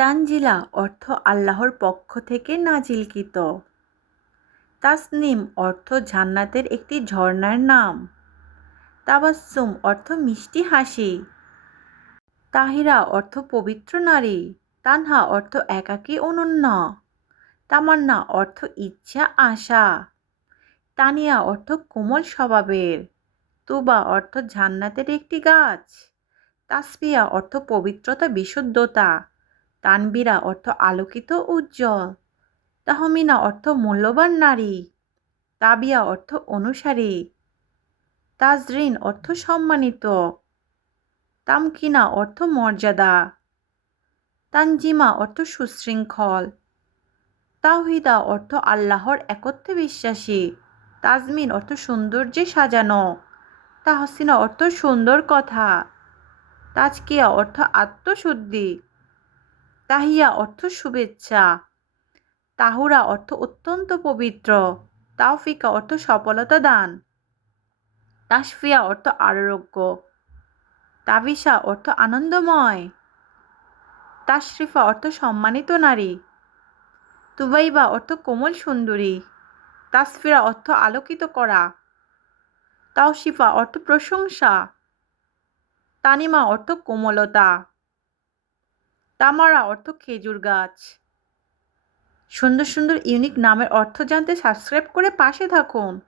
তানজিলা অর্থ আল্লাহর পক্ষ থেকে নাজিলকৃত। তাসনিম অর্থ জান্নাতের একটি ঝর্ণার নাম। তাবাস্সুম অর্থ মিষ্টি হাসি। তাহিরা অর্থ পবিত্র নারী। তানহা অর্থ একাকী অনন্য। তামান্না অর্থ ইচ্ছা আশা। তানিয়া অর্থ কোমল স্বভাবের। তুবা অর্থ জান্নাতের একটি গাছ। তাসফিয়া অর্থ পবিত্রতা বিশুদ্ধতা। তানবীরা অর্থ আলোকিত উজ্জ্বল। তাহমিনা অর্থ মূল্যবান নারী। তাবিয়া অর্থ অনুসারী। তাজরিন অর্থ সম্মানিত। তামকিনা অর্থ মর্যাদা। তানজিমা অর্থ সুশৃঙ্খল। তাওহিদা অর্থ আল্লাহর একত্বে বিশ্বাসী। তাজমিন অর্থ সৌন্দর্যে সাজানো। তাহসিনা অর্থ সুন্দর কথা। তাজকিয়া অর্থ আত্মশুদ্ধি। তাহিয়া অর্থ শুভেচ্ছা। তাহুরা অর্থ অত্যন্ত পবিত্র। তাওফিকা অর্থ সফলতা দান। তাশফিয়া অর্থ আরোগ্য। তাবিশা অর্থ আনন্দময়। তাশরিফা অর্থ সম্মানিত নারী। তুবাইবা অর্থ কোমল সুন্দরী। তাসফিরা অর্থ আলোকিত করা। তাওশিফা অর্থ প্রশংসা। তানিমা অর্থ কোমলতা। তামারা অর্থ খেজুর গাছ। সুন্দর সুন্দর ইউনিক নামের অর্থ জানতে সাবস্ক্রাইব করে পাশে থাকুন।